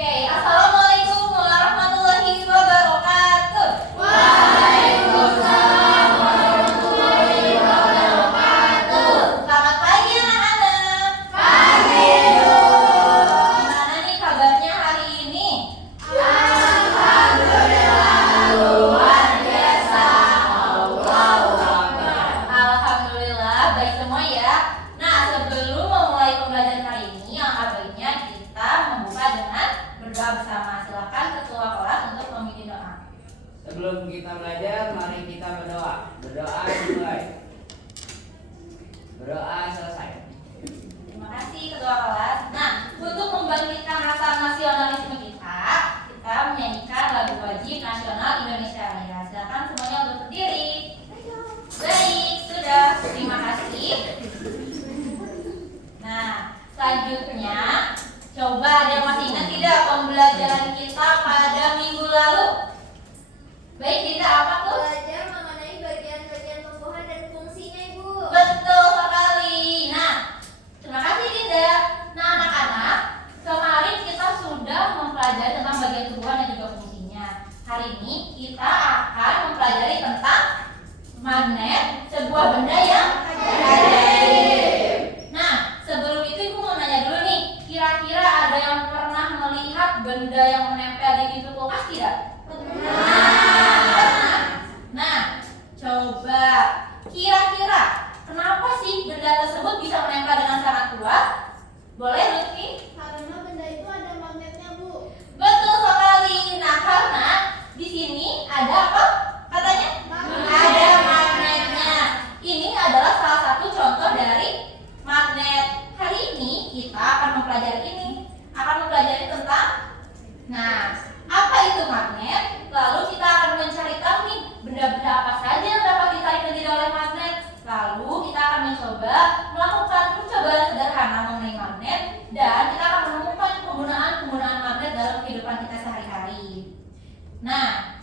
Oke, Assalamualaikum warahmatullahi wabarakatuh. Waalaikumsalam warahmatullahi wabarakatuh. Selamat pagi anak-anak. Pagi, Bu. Gimana nih kabarnya hari ini? Alhamdulillah luar biasa. Allahu Akbar. Alhamdulillah baik semua ya. Nah, sebelum memulai pembelajaran hari ini, alangkah baiknya kita membuka dengan berdoa bersama. Silakan ketua kelas untuk memimpin doa. Sebelum kita belajar, mari kita berdoa. Berdoa dimulai. Berdoa selesai. Terima kasih ketua kelas. Nah, untuk membangkitkan rasa nasionalisme kita menyanyikan lagu wajib nasional Indonesia Raya. Silakan semuanya untuk berdiri. Baik, sudah. Terima kasih. Nah, selanjutnya coba ada yang masih ingat tidak pembelajaran kita pada minggu lalu? Baik, Dinda, apa tuh? Belajar mengenai bagian-bagian tumbuhan dan fungsinya, Ibu. Betul sekali. Nah, terima kasih Dinda. Nah, anak-anak, kemarin kita sudah mempelajari tentang bagian tumbuhan dan juga fungsinya. Hari ini kita akan mempelajari tentang magnet, sebuah benda yang ajaib. Nah, sebelum itu Ibu mau nanya dulu nih, kira-kira ada yang pernah melihat benda yang menempel di pintu kulkas tidak? Nah, coba kira-kira kenapa sih benda tersebut bisa menempel dengan sangat kuat? Boleh, Lutfi? Karena benda itu ada magnetnya, Bu. Betul sekali. Nah, karena di sini ada apa? Katanya? Ada magnetnya. Ini adalah salah satu contoh dari magnet. Hari ini kita akan mempelajari tentang apa itu magnet? Lalu kita akan mencari tahu nih benda-benda apa saja yang dapat ditarik dan tidak oleh magnet. Lalu kita akan mencoba melakukan percobaan sederhana mengenai magnet dan kita akan menemukan penggunaan magnet dalam kehidupan kita sehari-hari. Nah,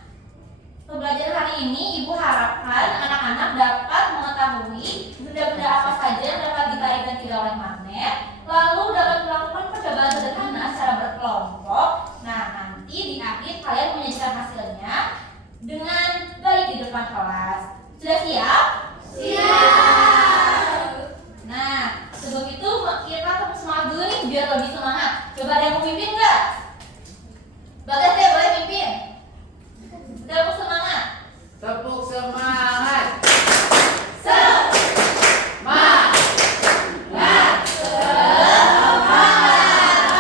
pembelajaran hari ini Ibu harapkan anak-anak dapat mengetahui benda-benda apa saja yang dapat ditarik dan tidak oleh magnet, lalu dapat melakukan percobaan sederhana secara berkelompok. Nah, nanti di akhir kalian menyajikan hasilnya dengan baik di depan kelas. Sudah siap? Siap. Nah, sebelum itu kita tepuk semangat dulu nih biar lebih semangat. Coba ada yang mau mimpin nggak? Bagas deh, boleh mimpin. Tepuk semangat. Tepuk semangat.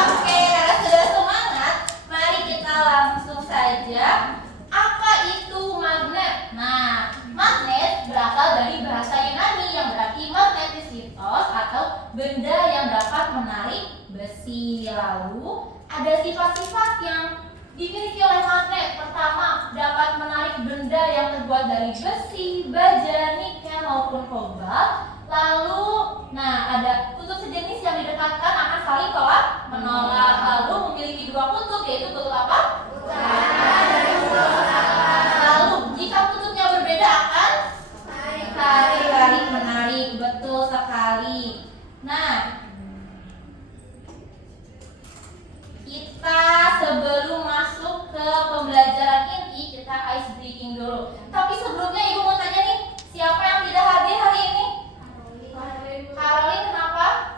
Oke, karena sudah semangat, mari kita langsung saja. Apa itu magnet? Nah, magnet berasal dari bahasa Yunani yang berarti magnetisikos atau benda yang dapat menarik besi. Lalu ada sifat-sifat yang dimiliki oleh magnet. Pertama, dapat menarik benda yang terbuat dari besi, baja, nikel maupun kobalt. Lalu, ada kutub sejenis yang didekatkan akan saling tolak menolak. Lalu memiliki dua kutub, yaitu kutub apa? Lalu, jika kutubnya berbeda akan tarik menarik. Betul sekali. Nah, kita sebelum masuk ke pembelajaran inti, kita ice breaking dulu. Tapi sebelumnya Ibu mau tanya nih, siapa yang tidak hadir hari ini? Karolin, kenapa?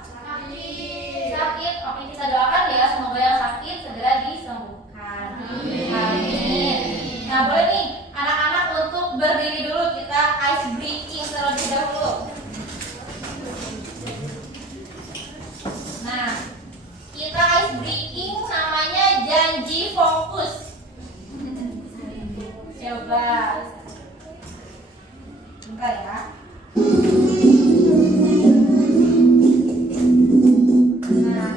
Sakit. Oke, kita doakan ya, semoga yang sakit segera disembuhkan. Amin. Nah, boleh nih anak-anak untuk berdiri dulu, kita ice breaking terlebih dahulu. Nah, kita ice breaking namanya janji fokus. Coba. Bentar ya. Nah,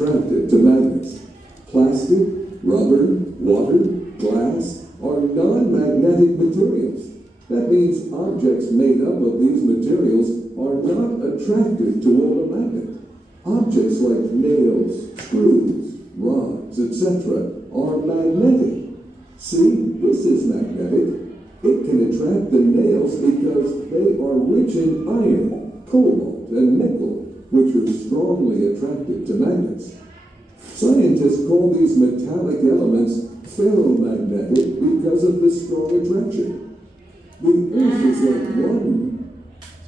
attracted to magnets. Plastic, rubber, water, glass are non-magnetic materials. That means objects made up of these materials are not attracted toward a magnet. Objects like nails, screws, rods, etc. are magnetic. See, this is magnetic. It can attract the nails because they are rich in iron, cobalt, and nickel, which are strongly attracted to magnets. Scientists call these metallic elements ferromagnetic because of this strong attraction. The Earth is like one.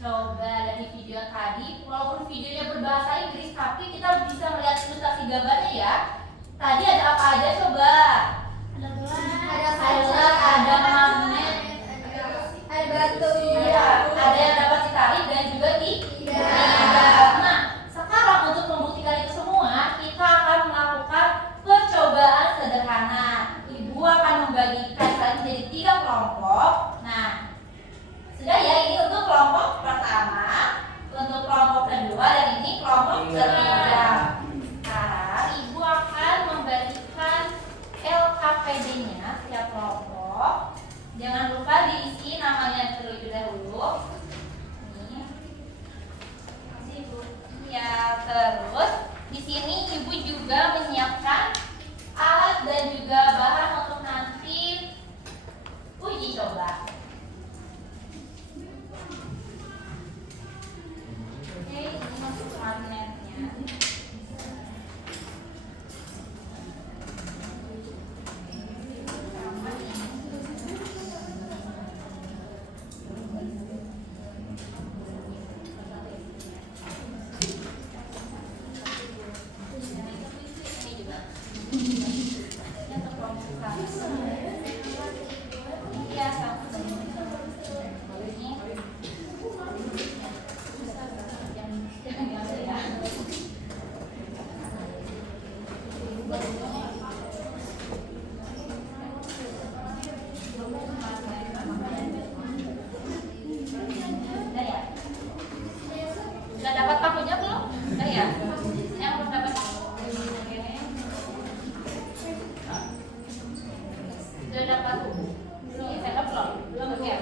Coba dari video tadi, walaupun videonya berbahasa Inggris, tapi kita bisa melihat ilustrasi gambarnya ya. Tadi ada apa aja coba? Ada Ada ada magnet, ada batu. iya, ada yang dapat ditarik dan juga tidak. Nah, sekarang untuk membuktikan itu semua, kita akan melakukan percobaan sederhana. Ibu akan membagikan kalian menjadi 3 kelompok. Nah, sudah ya, ini untuk kelompok pertama, untuk kelompok kedua, dan ini kelompok ketiga. Sekarang ibu akan membagikan LKPD-nya setiap kelompok. Jangan lupa diisi namanya terlebih dahulu. Ini. Masih ibu. Ya, terus di sini ibu juga menyiapkan alat dan juga bahan untuk nanti uji coba. Oke, ini masuk magnetnya. Sudah dapat pakunya belum? Sudah ya? Yang belum dapat. Sudah dapat. Ini saya belum. Belum ya?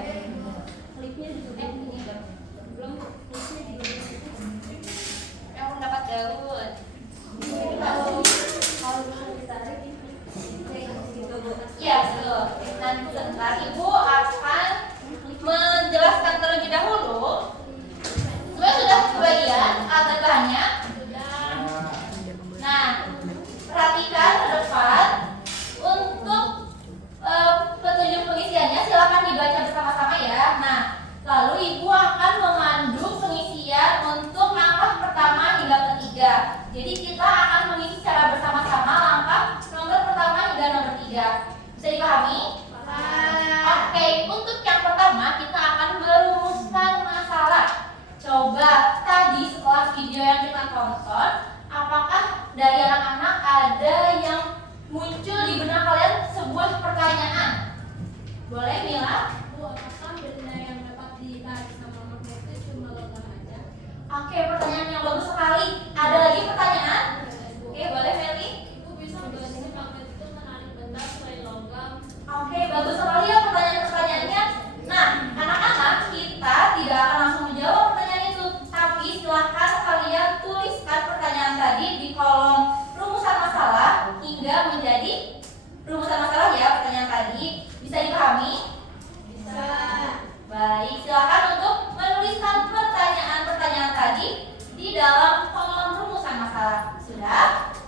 Klipnya juga ini belum. Yang belum dapat Daud. Ya, betul. Nanti sebentar ibu akan menjelaskan terlebih dahulu. Sebenarnya sudah kebagian alat bahannya? Nah, perhatikan ke depan untuk petunjuk pengisiannya, silakan dibaca bersama-sama ya. Nah, lalu ibu akan memandu pengisian untuk langkah pertama hingga ketiga. Jadi kita akan mengisi secara bersama-sama langkah nomor pertama hingga nomor 3. Bisa dipahami? Oke, untuk yang pertama kita akan merumuskan masalah. Coba tadi setelah video yang kita tonton, apakah dari anak-anak ada yang muncul di benak kalian sebuah pertanyaan? Boleh Mila? Bu, apakah benda yang dapat ditarik sama magnet itu cuma logam aja? Oke, pertanyaan yang bagus sekali. Ada lagi pertanyaan? Oke, boleh Meli? Ibu bisa menjelaskan magnet itu menarik benda selain logam? Oke, bagus sekali ya pertanyaan-pertanyaannya. Nah, anak-anak, kita tidak akan langsung menjawab pertanyaan itu, tapi silakan kalian tuliskan pertanyaan tadi di kolom rumusan masalah hingga menjadi rumusan masalah ya. Pertanyaan tadi bisa dipahami? Bisa. Baik, silakan untuk menuliskan pertanyaan-pertanyaan tadi di dalam kolom rumusan masalah. Sudah?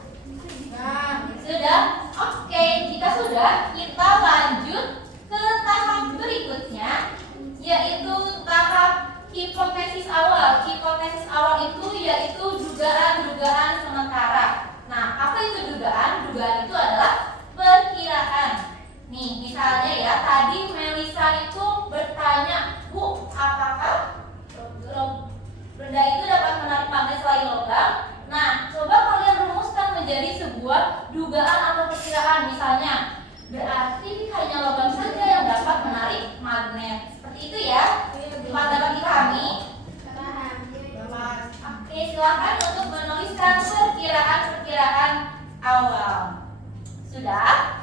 Sudah? Oke, jika sudah, kita lanjut ke tahap berikutnya, yaitu tahap hipotesis awal. Hipotesis awal itu yaitu dugaan-dugaan sementara. Nah, apa itu dugaan? Dugaan itu adalah perkiraan. Nih, misalnya ya, tadi Melisa itu bertanya, Bu, apakah benda itu dapat menarik magnet selain logam? Nah, coba kalian rumuskan menjadi sebuah dugaan atau perkiraan. Misalnya, berarti hanya logam saja yang dapat menarik magnet. Seperti itu ya. Dapat dipahami? Oke, silakan untuk menuliskan perkiraan-perkiraan awal. Sudah?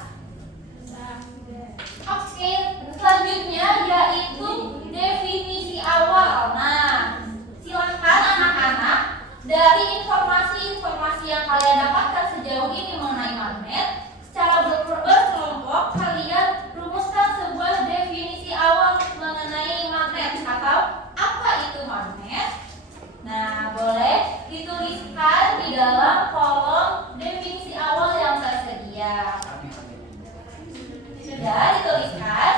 Oke, selanjutnya yaitu definisi awal. Nah, silakan anak-anak dari informasi-informasi yang kalian dapatkan sejauh ini mengenai magnet, secara berkelompok kalian rumuskan sebuah definisi awal mengenai magnet atau apa itu magnet. Nah, boleh dituliskan di dalam kolom definisi awal yang tersedia. Sudah dituliskan?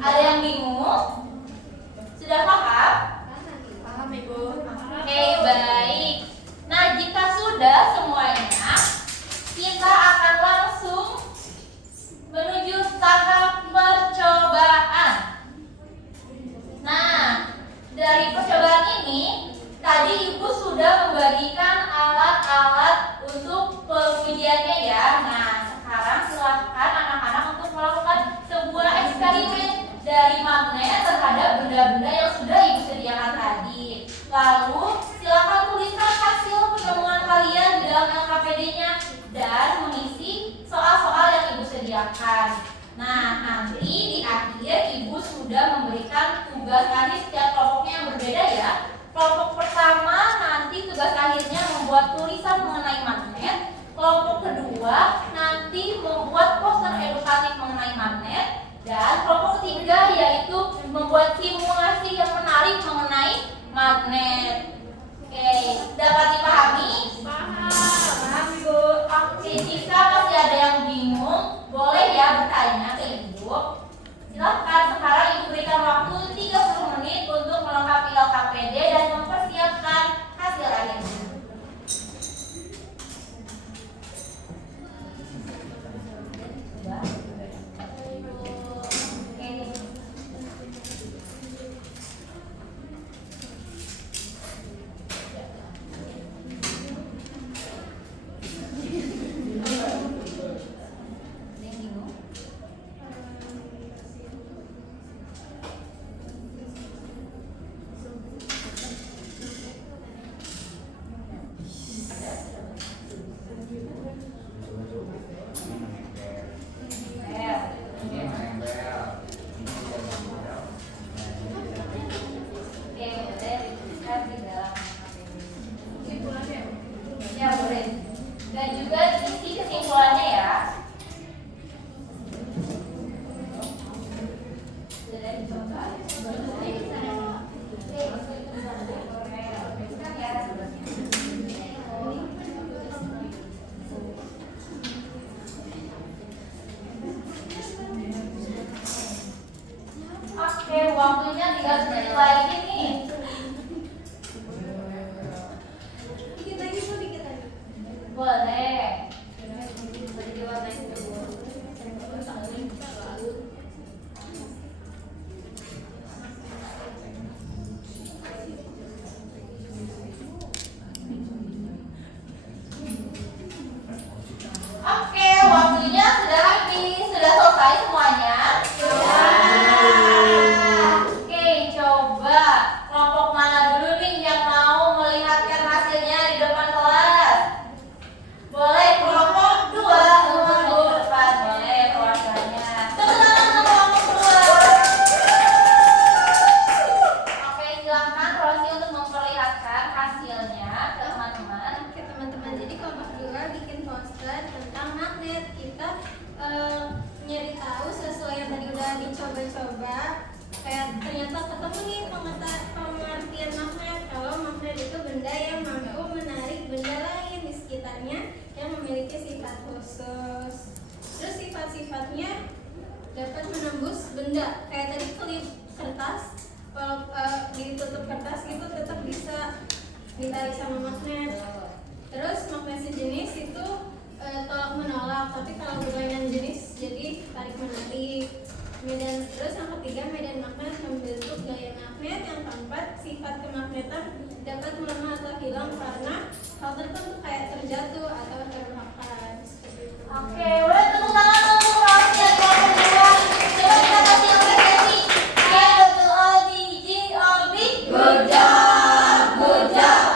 Ada yang bingung? Sudah paham? Paham, Ibu. Oke, baik. Nah, jika sudah semuanya, kita akan langsung menuju tahap percobaan. Nah, dari percobaan ini, tadi Ibu sudah membagikan alat-alat untuk pengujiannya ya. Nah, sekarang silakan anak-anak untuk melakukan sebuah eksperimen dari magnet terhadap benda-benda yang sudah Ibu sediakan tadi. Lalu silakan tuliskan hasil penemuan kalian di dalam LKPD-nya dan mengisi soal-soal yang Ibu sediakan. Nah, nanti di akhir Ibu sudah memberikan tugas akhir setiap kelompoknya yang berbeda ya. Kelompok pertama nanti tugas akhirnya membuat tulisan mengenai magnet. Kelompok kedua nanti membuat poster edukatif mengenai magnet. Dan kelompok ketiga yaitu membuat simulasi yang menarik mengenai magnet. Oke, dapat dipahami? Paham, Ibu. Oke, jika masih ada yang bingung, boleh ya bertanya ke Ibu. Silakan, sekarang Ibu berikan waktu 30 menit untuk melengkapi LKPD dan mempersiapkan hasil akhirnya. Sudah? Oke. Ada yang bingung? Ini menempel. Oke, boleh dituliskan di dalam LKPD. Kesimpulannya. Ya, boleh. Dan juga isi kesimpulannya ya. Sudah dicoba? Oke, waktunya 3 menit lagi nih. Dikit lagi, Bu, dikit lagi. Boleh. Oke, waktunya sudah habis. Sudah selesai semuanya? Oke, coba kelompok mana dulu nih yang mau melihatkan hasilnya di depan kelas? Boleh kelompok 2 tunggu depan. Boleh keluarganya. Tepuk tangan untuk kelompok 2. Oke, silakan Rosi untuk memperlihatkan hasilnya ke teman-teman. Oke, teman-teman, jadi kelompok 2 bikin poster tentang magnet. Kita nyari tahu sesuai yang tadi udah dicoba-coba. Kayak ternyata ketemu nih pengertian magnet. Kalau magnet itu benda yang mampu menarik benda lain di sekitarnya yang memiliki sifat khusus. Terus sifat-sifatnya dapat menembus benda. Kayak tadi klip kertas, kalau ditutup kertas itu tetap bisa ditarik sama magnet. Terus magnet sejenis itu tolak menolak, tapi kalau berlainan jenis jadi tarik menarik. Medan, terus yang ketiga, medan magnet membentuk gaya magnet. Yang keempat, sifat kemagnetan dapat melemah atau hilang karena hal tertentu kayak terjatuh atau terbakar. Seperti itu. Oke, boleh tepuk tangan untuk Rosi dan kelompok 2. Coba kita kasih apresiasi. Ya, betul. ODGOB. Good job, good job.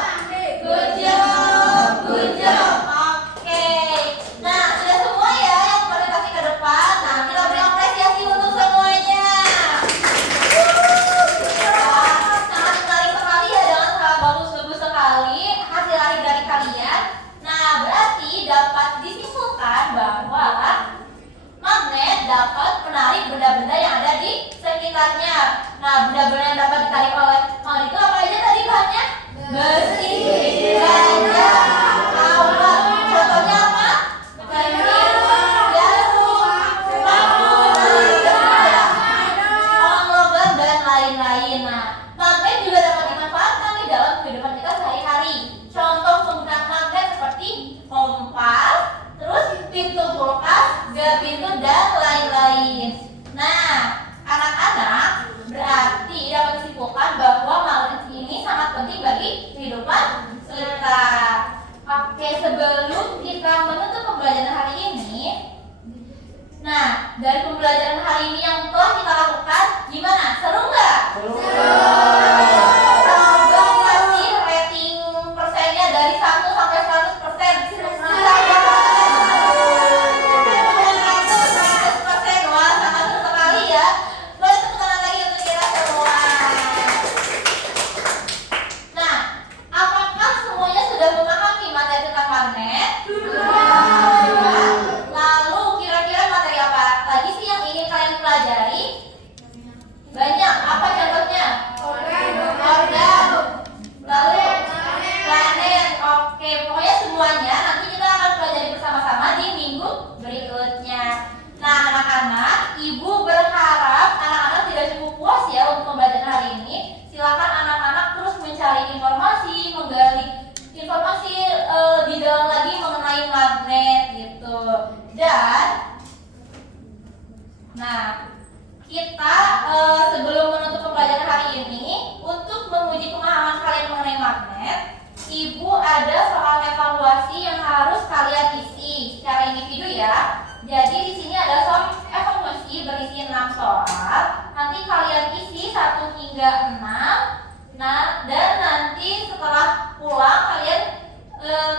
Good job, good job. Oke. pintu kulkas, pintu dan lain-lain. Nah, anak-anak berarti dapat disimpulkan bahwa magnet ini sangat penting bagi kehidupan kita. Oke, sebelum kita menutup pembelajaran hari ini, nah dari pembelajaran hari ini yang telah kita lakukan, gimana? Seru nggak? Coba kasih rating persennya dari 1 sampai 100%. 100%, wah sangat seru sekali ya. Boleh tepuk tangan lagi untuk kita semua. Nah, apakah semuanya sudah memahami materi tentang magnet? Sudah. Lalu kira-kira materi apa lagi sih yang ingin kalian pelajari? Banyak. Apa contohnya? Organ. Lalu planet. Oke, pokoknya semuanya nanti kita akan pelajari bersama-sama di minggu berikutnya. Nah, anak-anak, ibu berharap anak-anak tidak cukup puas ya untuk pembelajaran hari ini. Silakan anak-anak terus mencari informasi, menggali informasi di dalam lagi mengenai magnet gitu. Dan nah, kita sebelum menutup pembelajaran hari ini, untuk menguji pemahaman kalian mengenai magnet, ibu ada soal evaluasi yang harus kalian isi secara individu ya. Jadi di sini ada soal evaluasi berisi 6 soal. Nanti kalian isi 1 hingga 6. Nah, dan nanti setelah pulang kalian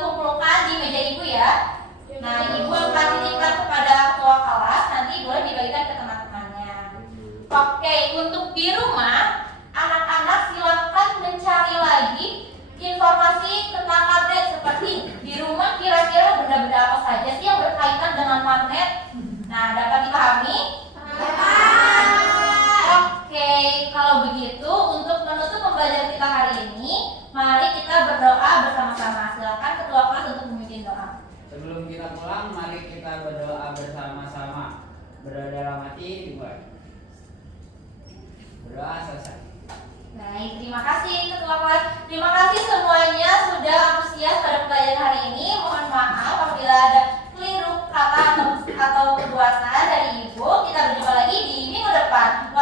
kumpulkan di meja ibu ya. Nah, ibu akan titipkan kepada ketua kelas, nanti boleh dibagikan ke teman-temannya. Oke, untuk di rumah, anak-anak silakan mencari lagi informasi tentang magnet, seperti di rumah kira-kira benda-benda apa saja sih yang berkaitan dengan magnet. Nah, dapat dipahami? Oke, kalau begitu untuk menutup pembelajaran kita hari ini, mari kita berdoa bersama-sama. Silakan ketua kelas untuk memimpin doa. Sebelum kita pulang, mari kita berdoa bersama-sama. Berdoa dalam hati dimulai. Berdoa selesai. Baik, terima kasih ketua kelas. Terima kasih semuanya sudah antusias pada pembelajaran hari ini. Mohon maaf apabila ada keliru kata atau perbuatan dari ibu. Kita berjumpa lagi di minggu depan.